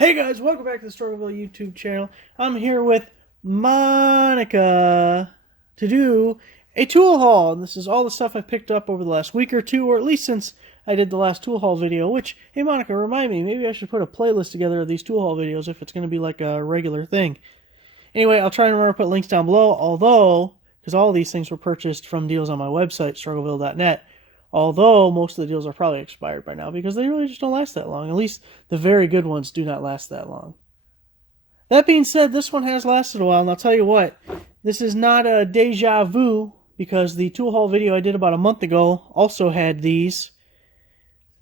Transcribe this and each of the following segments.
Hey guys, welcome back to the S Perryville YouTube channel. I'm here with Monica to do a tool haul. And this is all the stuff I picked up over the last week or two, or at least since I did the last tool haul video, which, hey Monica, remind me, maybe I should put a playlist together of these tool haul videos if it's going to be like a regular thing. Anyway, I'll try and remember to put links down below, although, because all of these things were purchased from deals on my website, struggleville.net. Although most of the deals are probably expired by now because they really just don't last that long. At least the very good ones do not last that long. That being said, this one has lasted a while, and I'll tell you what, this is not a deja vu because the tool haul video I did about a month ago also had these.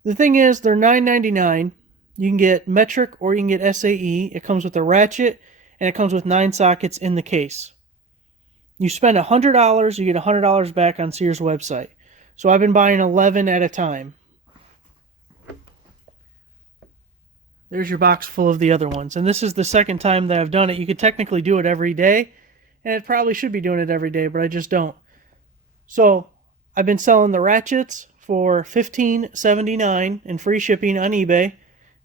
The thing is, they're $9.99. You can get metric or you can get SAE. It comes with a ratchet, and it comes with 9 sockets in the case. You spend $100, you get $100 back on Sears' website. So I've been buying 11 at a time. There's your box full of the other ones. And this is the second time that I've done it. You could technically do it every day. And it probably should be doing it every day, but I just don't. So I've been selling the ratchets for $15.79 and free shipping on eBay.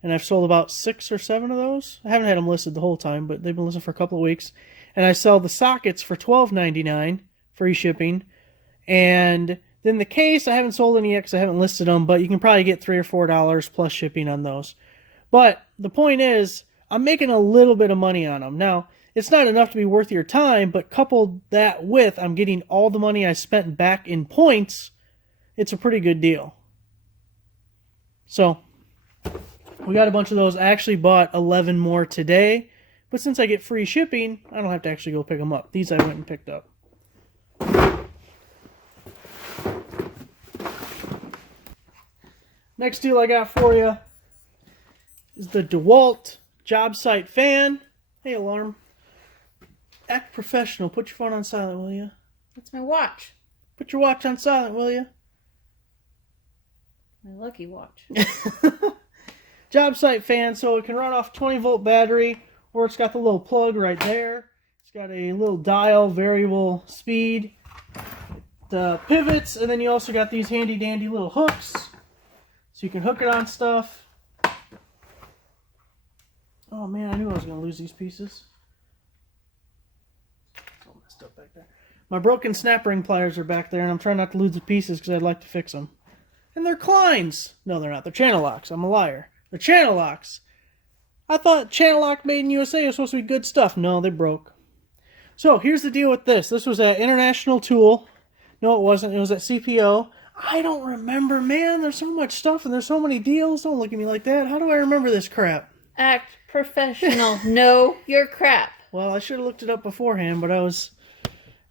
And I've sold about 6 or 7 of those. I haven't had them listed the whole time, but they've been listed for a couple of weeks. And I sell the sockets for $12.99 free shipping. And then the case, I haven't sold any yet because I haven't listed them, but you can probably get $3 or $4 plus shipping on those. But the point is, I'm making a little bit of money on them. Now, it's not enough to be worth your time, but coupled that with I'm getting all the money I spent back in points, it's a pretty good deal. So, we got a bunch of those. I actually bought 11 more today, but since I get free shipping, I don't have to actually go pick them up. These I went and picked up. Next deal I got for you is the DeWalt job site fan. Hey, alarm. Act professional. Put your phone on silent, will you? That's my watch. Put your watch on silent, will you? My lucky watch. Job site fan, so it can run off 20-volt battery, or it's got the little plug right there. It's got a little dial, variable speed, the pivots, and then you also got these handy-dandy little hooks. So you can hook it on stuff. Oh man, I knew I was going to lose these pieces. It's all messed up back there. My broken snap ring pliers are back there, and I'm trying not to lose the pieces because I'd like to fix them. And they're Kleins. No, they're not. They're channel locks. I'm a liar. They're channel locks. I thought channel lock made in USA was supposed to be good stuff. No, they broke. So here's the deal with this. This was at International Tool. No, it wasn't. It was at CPO. I don't remember, man. There's so much stuff and there's so many deals. Don't look at me like that. How do I remember this crap? Act professional. Know your crap. Well, I should have looked it up beforehand, but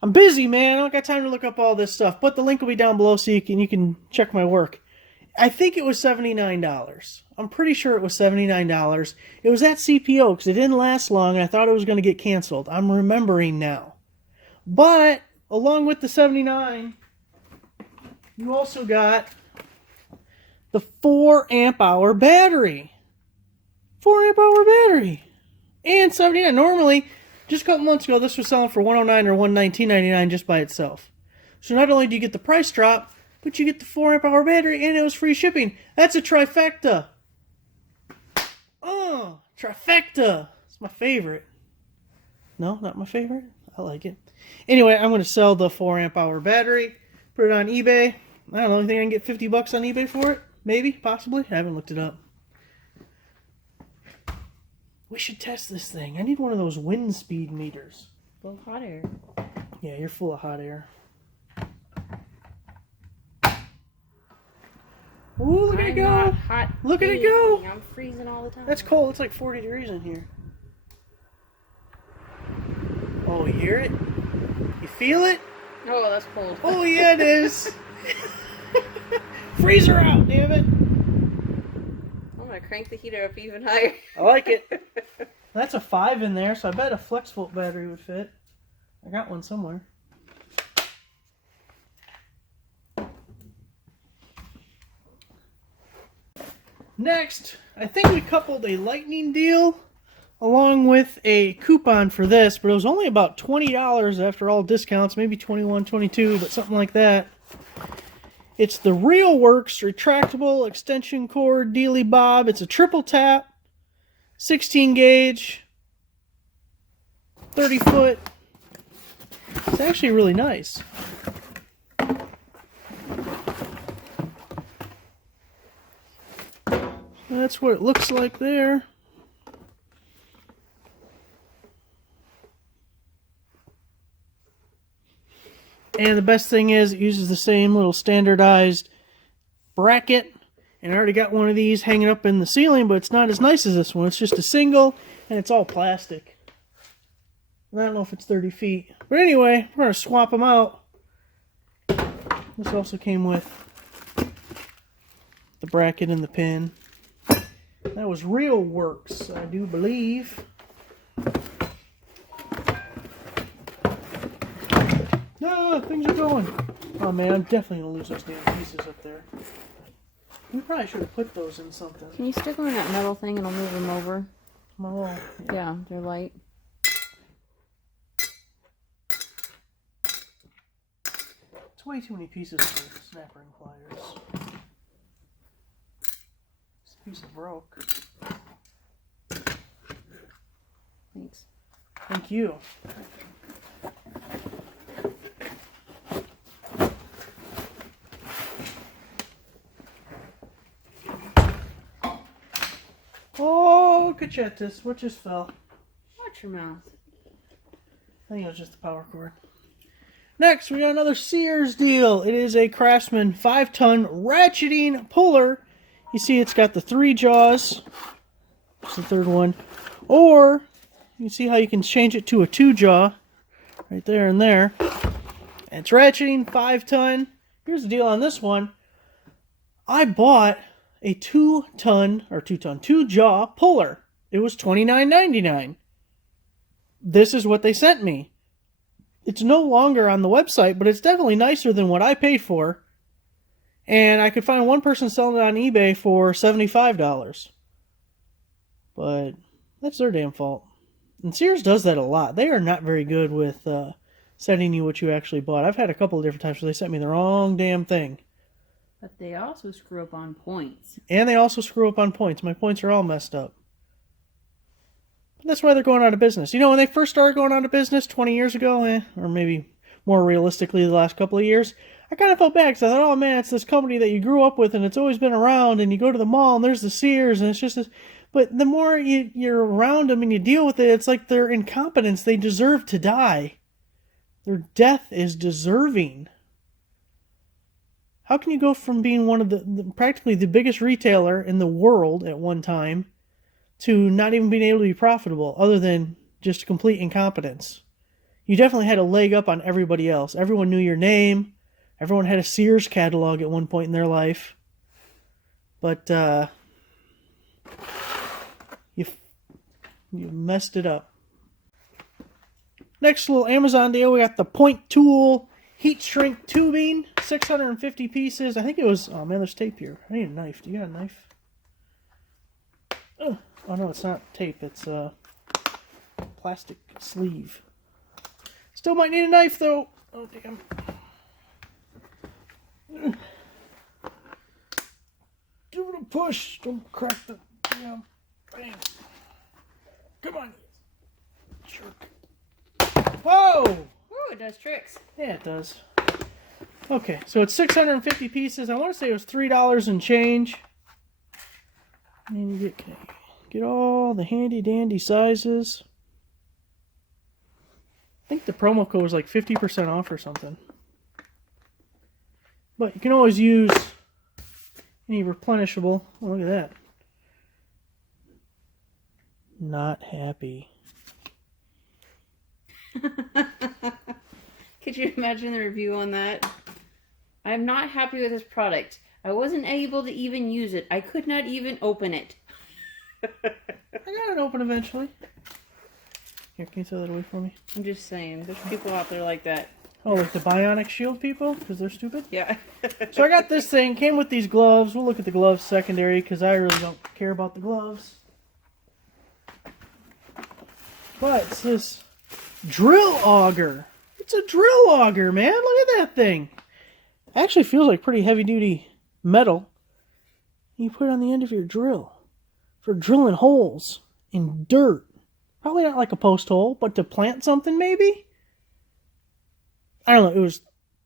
I'm busy, man. I don't got time to look up all this stuff. But the link will be down below so you can check my work. I think it was $79. I'm pretty sure it was $79. It was at CPO because it didn't last long and I thought it was going to get canceled. I'm remembering now. But along with the $79, you also got the 4 amp hour battery. 4 amp hour battery. And $79. Normally, just a couple months ago, this was selling for $109 or $119.99 just by itself. So not only do you get the price drop, but you get the 4 amp hour battery and it was free shipping. That's a trifecta. Oh, trifecta. It's my favorite. No, not my favorite. I like it. Anyway, I'm going to sell the 4 amp hour battery. Put it on eBay. I don't know, you think I can get $50 on eBay for it? Maybe, possibly. I haven't looked it up. We should test this thing. I need one of those wind speed meters. Full of hot air. Yeah, you're full of hot air. Ooh, look at it go. Hot. Look at it go. I'm freezing all the time. That's cold. It's like 40 degrees in here. Oh, you hear it? You feel it? Oh, that's cold. Oh, yeah, it is. Freezer out, damn it. I'm going to crank the heater up even higher. I like it. That's a 5 in there, so I bet a flex volt battery would fit. I got one somewhere. Next, I think we coupled a lightning deal along with a coupon for this, but it was only about $20 after all discounts, maybe $21, $22, but something like that. It's the RealWorks retractable extension cord dealy bob. It's a triple tap. 16 gauge, 30 foot. It's actually really nice. That's what it looks like there. And the best thing is it uses the same little standardized bracket. And I already got one of these hanging up in the ceiling, but it's not as nice as this one. It's just a single, and it's all plastic. I don't know if it's 30 feet. But anyway, we're going to swap them out. This also came with the bracket and the pin. That was Real Works, I do believe. No, things are going. Oh man, I'm definitely going to lose those damn pieces up there. We probably should have put those in something. Can you stick them in that metal thing and I'll move them over? Oh, yeah, they're light. It's way too many pieces for snap ring pliers. This piece broke. Thanks. Thank you. Oh, cachetas. What just fell? Watch your mouth. I think it was just the power cord. Next, we got another Sears deal. It is a Craftsman 5-ton ratcheting puller. You see it's got the 3 jaws. That's the third one. Or, you can see how you can change it to a 2 jaw. Right there and there. And it's ratcheting, 5-ton. Here's the deal on this one. I bought a 2-jaw puller. It was $29.99. This is what they sent me. It's no longer on the website, but it's definitely nicer than what I paid for. And I could find one person selling it on eBay for $75. But that's their damn fault. And Sears does that a lot. They are not very good with sending you what you actually bought. I've had a couple of different times where they sent me the wrong damn thing. But they also screw up on points. And they also screw up on points. My points are all messed up. But that's why they're going out of business. You know, when they first started going out of business 20 years ago, or maybe more realistically the last couple of years, I kind of felt bad because I thought, oh man, it's this company that you grew up with and it's always been around, and you go to the mall and there's the Sears and it's just this. But the more you're around them and you deal with it, it's like their incompetence. They deserve to die. Their death is deserving. How can you go from being one of the practically the biggest retailer in the world at one time to not even being able to be profitable other than just complete incompetence? You definitely had a leg up on everybody else. Everyone knew your name. Everyone had a Sears catalog at one point in their life. But you messed it up. Next little Amazon deal, we got the Point Tool heat shrink tubing, 650 pieces. I think it was, oh man, there's tape here. I need a knife. Do you got a knife? Oh no, it's not tape. It's a plastic sleeve. Still might need a knife though. Oh damn. Give it a push. Don't crack the damn thing. Come on. Jerk. Whoa! Ooh, it does tricks. Yeah, it does. Okay, so it's 650 pieces. I want to say it was $3 and change. And you get all the handy dandy sizes. I think the promo code was like 50% off or something. But you can always use any replenishable. Oh, look at that. Not happy. Could you imagine the review on that? I'm not happy with this product. I wasn't able to even use it. I could not even open it. I got it open eventually. Here, can you throw that away for me? I'm just saying, there's people out there like that. Oh, like the Bionic Shield people? Because they're stupid? Yeah. So I got this thing. Came with these gloves. We'll look at the gloves secondary because I really don't care about the gloves. But it's this drill auger. It's a drill auger, man. Look at that thing. It actually feels like pretty heavy-duty metal. You put it on the end of your drill for drilling holes in dirt. Probably not like a post hole, but to plant something maybe? I don't know. It was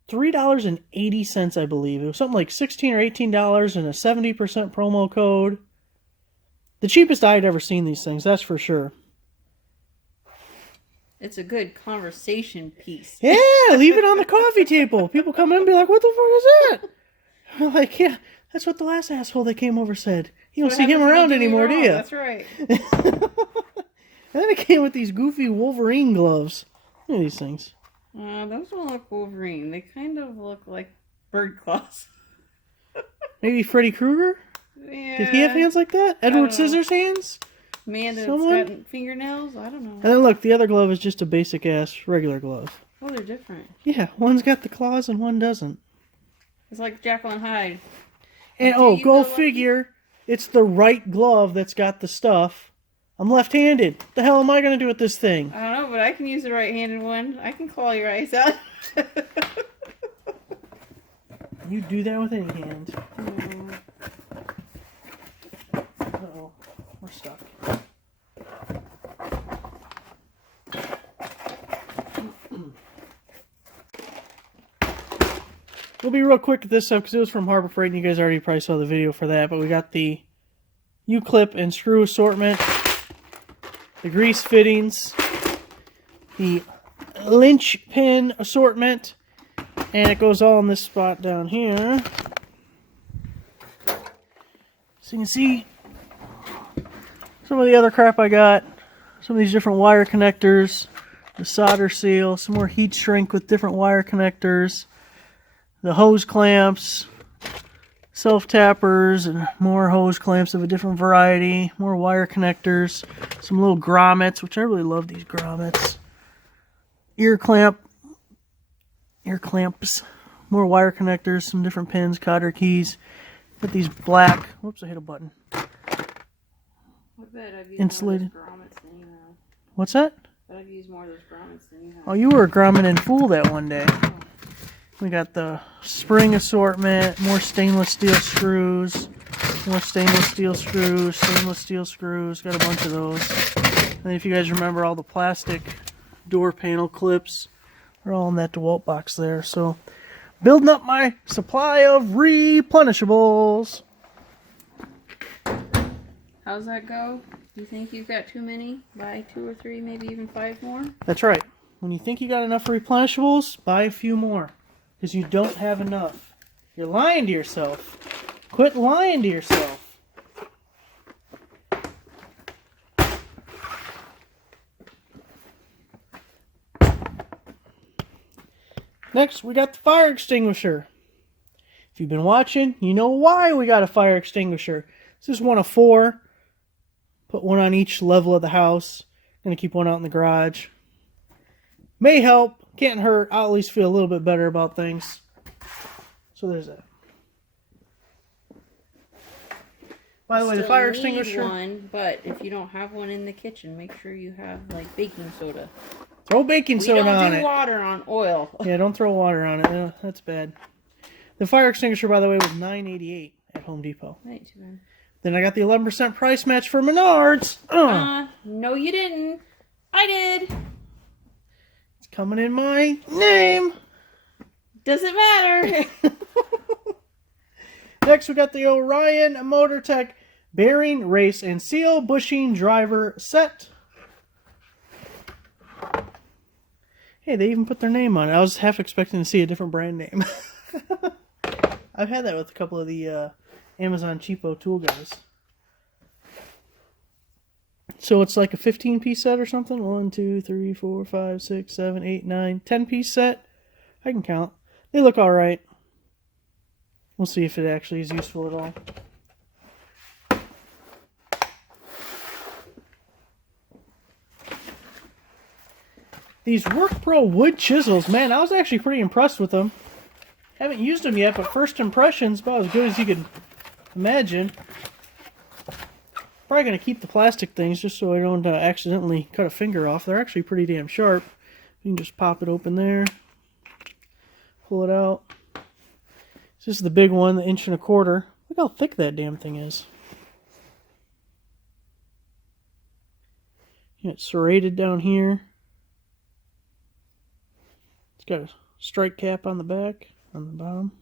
$3.80, I believe. It was something like $16 or $18 and a 70% promo code. The cheapest I had ever seen these things, that's for sure. It's a good conversation piece. Yeah, leave it on the coffee table. People come in and be like, what the fuck is that? I'm like, yeah, that's what the last asshole that came over said. You don't see him around anymore, do you? That's right. And then it came with these goofy Wolverine gloves. Look at these things. Those don't look Wolverine. They kind of look like bird claws. Maybe Freddy Krueger? Yeah. Did he have hands like that? Edward Scissors hands? Man that's Someone? got fingernails? I don't know. And then look, the other glove is just a basic ass regular glove. Oh, they're different. Yeah, one's got the claws and one doesn't. It's like Jekyll and Hyde. And go figure, it's the right glove that's got the stuff. I'm left-handed. What the hell am I going to do with this thing? I don't know, but I can use the right-handed one. I can claw your eyes out. You do that with any hand. Uh-oh. We're stuck. We'll be real quick at this stuff because it was from Harbor Freight and you guys already probably saw the video for that. But we got the U-clip and screw assortment, the grease fittings, the lynch pin assortment, and it goes all in this spot down here. So you can see some of the other crap I got, some of these different wire connectors, the solder seal, some more heat shrink with different wire connectors, the hose clamps, self-tappers, and more hose clamps of a different variety, more wire connectors, some little grommets, which I really love these grommets, ear clamps, more wire connectors, some different pins, cotter keys, got these black, whoops, I hit a button, insulated, what's that? I've used more of those grommets than you have. Oh, you were a grommet in full that one day. We got the spring assortment, more stainless steel screws, got a bunch of those. And if you guys remember all the plastic door panel clips, they're all in that DeWalt box there. So, building up my supply of replenishables. How's that go? Do you think you've got too many? Buy 2 or 3, maybe even 5 more? That's right. When you think you got enough replenishables, buy a few more. Because you don't have enough. You're lying to yourself. Quit lying to yourself. Next, we got the fire extinguisher. If you've been watching, you know why we got a fire extinguisher. This is one of 4. Put one on each level of the house. Gonna keep one out in the garage. May help. Can't hurt. I'll at least feel a little bit better about things. So there's that. By the way, the fire extinguisher. One, but if you don't have one in the kitchen, make sure you have like baking soda. Throw baking soda on it. We don't do water on oil. Yeah, don't throw water on it. That's bad. The fire extinguisher, by the way, was $9.88 at Home Depot. Right, too bad. Then I got the 11% price match for Menards. No, you didn't. I did. Coming in my name. Doesn't matter. Next, we got the Orion MotorTech bearing, race, and seal bushing driver set. Hey, they even put their name on it. I was half expecting to see a different brand name. I've had that with a couple of the Amazon cheapo tool guys. So it's like a 15-piece set or something? 1, 2, 3, 4, 5, 6, 7, 8, 9, 10-piece set? I can count. They look alright. We'll see if it actually is useful at all. These WorkPro wood chisels, man, I was actually pretty impressed with them. Haven't used them yet, but first impressions, about as good as you could imagine. Probably going to keep the plastic things just so I don't accidentally cut a finger off. They're actually pretty damn sharp. You can just pop it open there. Pull it out. This is the big one, the 1.25 inch. Look how thick that damn thing is. It's serrated down here. It's got a strike cap on the back, on the bottom.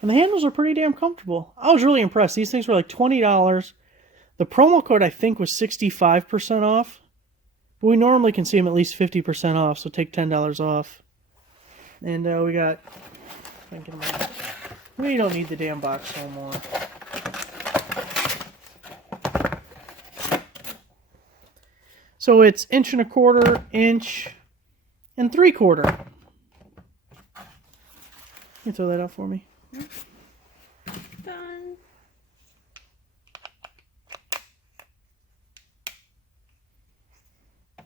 And the handles are pretty damn comfortable. I was really impressed. These things were like $20. The promo code, I think, was 65% off. But we normally can see them at least 50% off, so take $10 off. And we got... We don't need the damn box no more. So it's 1.25 inch, and 3/4. Can you throw that out for me? Done.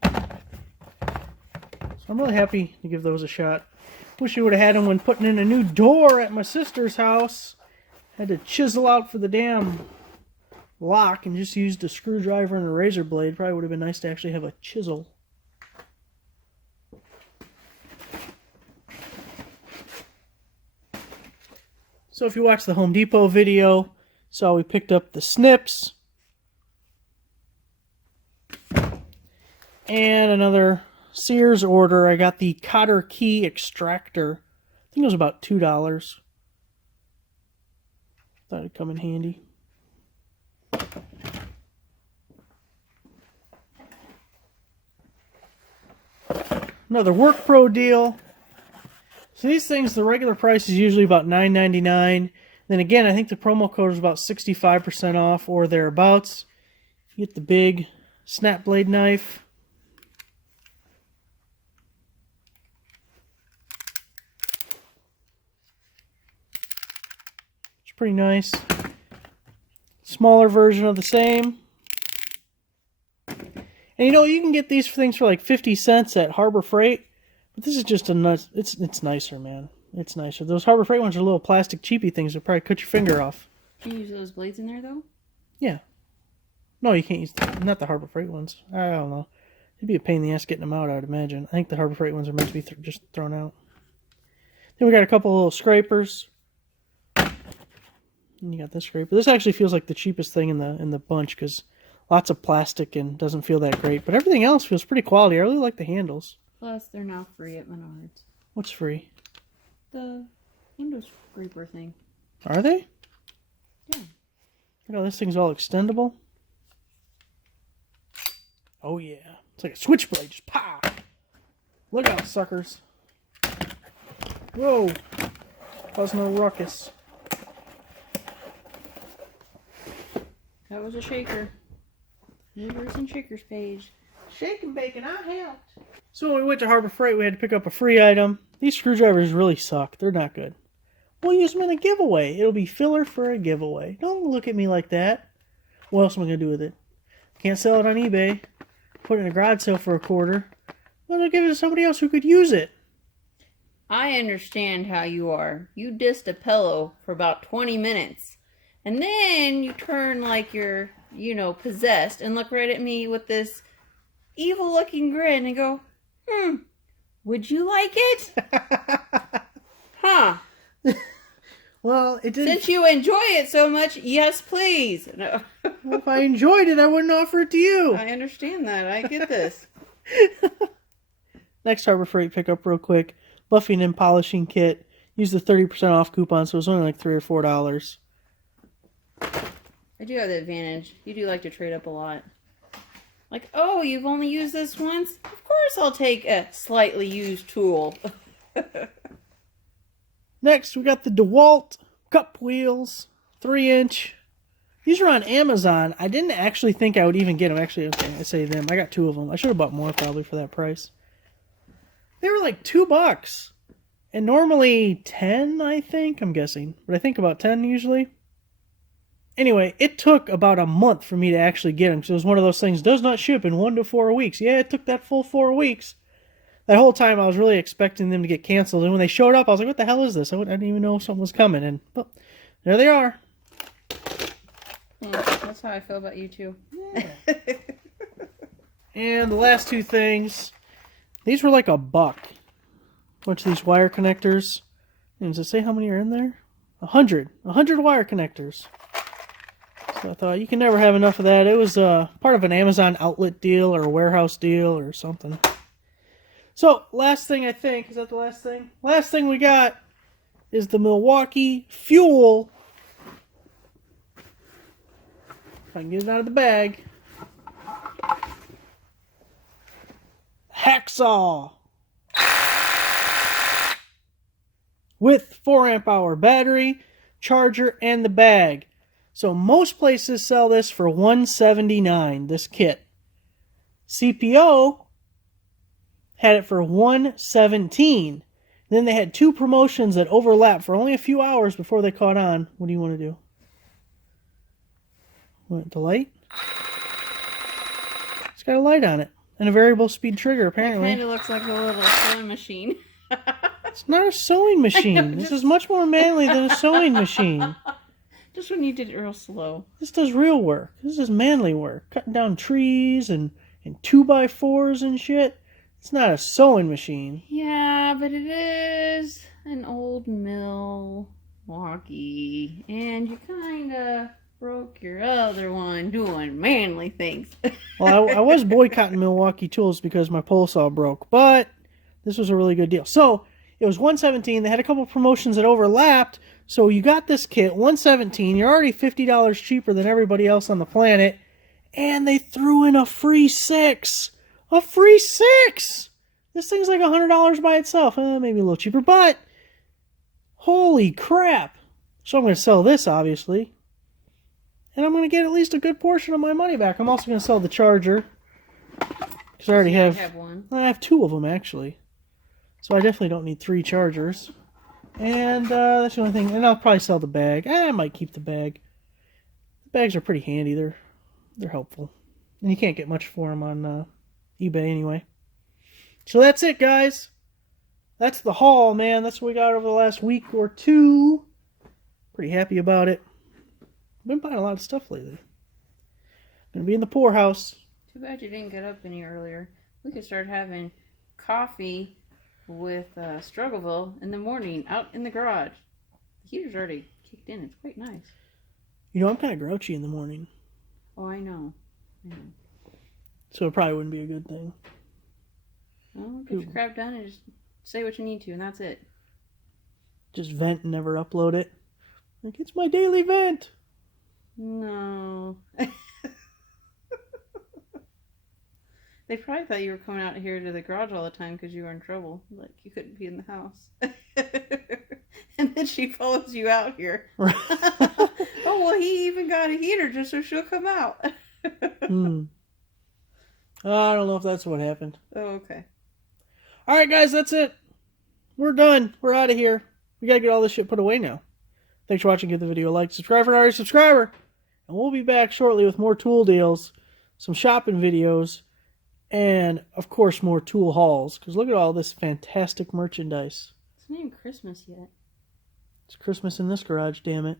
So I'm really happy to give those a shot. Wish you would have had them when putting in a new door at my sister's house. Had to chisel out for the damn lock and just used a screwdriver and a razor blade. Probably would have been nice to actually have a chisel. So if you watched the Home Depot video, saw we picked up the snips. And another Sears order. I got the cotter key extractor. I think it was about $2. Thought it'd come in handy. Another Work Pro deal. So these things, the regular price is usually about $9.99. Then again, I think the promo code is about 65% off or thereabouts. You get the big snap blade knife. It's pretty nice. Smaller version of the same. And you know, you can get these things for like 50 cents at Harbor Freight. But this is just a nuts. It's nicer, man. It's nicer. Those Harbor Freight ones are little plastic cheapy things that probably cut your finger off. Can you use those blades in there, though? Yeah. No, you can't use not the Harbor Freight ones. I don't know. It'd be a pain in the ass getting them out, I'd imagine. I think the Harbor Freight ones are meant to be just thrown out. Then we got a couple little scrapers. And you got this scraper. This actually feels like the cheapest thing in the bunch because lots of plastic and doesn't feel that great. But everything else feels pretty quality. I really like the handles. Plus, they're now free at Menards. What's free? The window scraper thing. Are they? Yeah. Look how this thing's all extendable. Oh yeah. It's like a switchblade. Just pow! Look out, suckers. Whoa. Cause no ruckus. That was a shaker. Movers and shakers page. Shake and bake and I helped. So when we went to Harbor Freight, we had to pick up a free item. These screwdrivers really suck. They're not good. We'll use them in a giveaway. It'll be filler for a giveaway. Don't look at me like that. What else am I going to do with it? Can't sell it on eBay. Put it in a garage sale for $0.25. Well, I'll give it to somebody else who could use it. I understand how you are. You dissed a pillow for about 20 minutes. And then you turn like you're, possessed and look right at me with this evil-looking grin and go, would you like it? Huh. Well, it didn't... Since you enjoy it so much, yes, please. No. Well, if I enjoyed it, I wouldn't offer it to you. I understand that. I get this. Next Harbor Freight pickup real quick. Buffing and polishing kit. Use the 30% off coupon, so it was only like $3 or $4. I do have the advantage. You do like to trade up a lot. Like, oh, you've only used this once? Of course I'll take a slightly used tool. Next, we got the DeWalt cup wheels. 3-inch. These are on Amazon. I didn't actually think I would even get them. Actually, okay, I say them. I got 2 of them. I should have bought more probably for that price. They were like $2. And normally 10, I think. I'm guessing. But I think about 10 usually. Anyway, it took about a month for me to actually get them. Because it was one of those things, does not ship in 1 to 4 weeks. Yeah, it took that full 4 weeks. That whole time I was really expecting them to get canceled. And when they showed up, I was like, what the hell is this? I didn't even know something was coming. And well, there they are. Yeah, that's how I feel about you too. Yeah. And the last 2 things. These were like $1. Bunch of these wire connectors. And does it say how many are in there? 100. 100 wire connectors. So I thought you can never have enough of that. It was part of an Amazon outlet deal or a warehouse deal or something. So last thing I think, is that the last thing? Last thing we got is the Milwaukee Fuel. If I can get it out of the bag. Hacksaw. With 4 amp hour battery, charger, and the bag. So most places sell this for $179, this kit. CPO had it for $117. Then they had 2 promotions that overlapped for only a few hours before they caught on. What do you want to do? Want the light? It's got a light on it. And a variable speed trigger, apparently. It kind of looks like a little sewing machine. It's not a sewing machine. This is much more manly than a sewing machine. Just when you did it real slow. This does real work. This is manly work. Cutting down trees and 2x4s and shit. It's not a sewing machine. Yeah, but it is an old Milwaukee. And you kind of broke your other one doing manly things. Well, I was boycotting Milwaukee tools because my pole saw broke. But this was a really good deal. So it was $117. They had a couple promotions that overlapped. So you got this kit, $117. You're already $50 cheaper than everybody else on the planet. And they threw in a free 6. A free 6! This thing's like $100 by itself. Maybe a little cheaper, but holy crap. So I'm going to sell this, obviously. And I'm going to get at least a good portion of my money back. I'm also going to sell the charger. Because I already have one. I have 2 of them, actually. So I definitely don't need 3 chargers. And that's the only thing. And I'll probably sell the bag. I might keep the bag. The bags are pretty handy. They're helpful. And you can't get much for them on eBay anyway. So that's it, guys. That's the haul, man. That's what we got over the last week or 2. Pretty happy about it. I've been buying a lot of stuff lately. Gonna be in the poorhouse. Too bad you didn't get up any earlier. We could start having coffee with Struggleville in the morning out in the garage. The heater's already kicked in. It's quite nice. You know, I'm kind of grouchy in the morning. Oh, I know. So it probably wouldn't be a good thing. Well, get your crap done and just say what you need to, and that's it. Just vent and never upload it. Like, it's my daily vent. No. They probably thought you were coming out here to the garage all the time because you were in trouble. Like, you couldn't be in the house. And then she follows you out here. Oh, well, he even got a heater just so she'll come out. I don't know if that's what happened. Oh, okay. Alright, guys, that's it. We're done. We're out of here. We gotta get all this shit put away now. Thanks for watching. Give the video a like. Subscribe if you're not already a subscriber. And we'll be back shortly with more tool deals, some shopping videos, and, of course, more tool hauls. Because look at all this fantastic merchandise. It's not even Christmas yet. It's Christmas in this garage, damn it.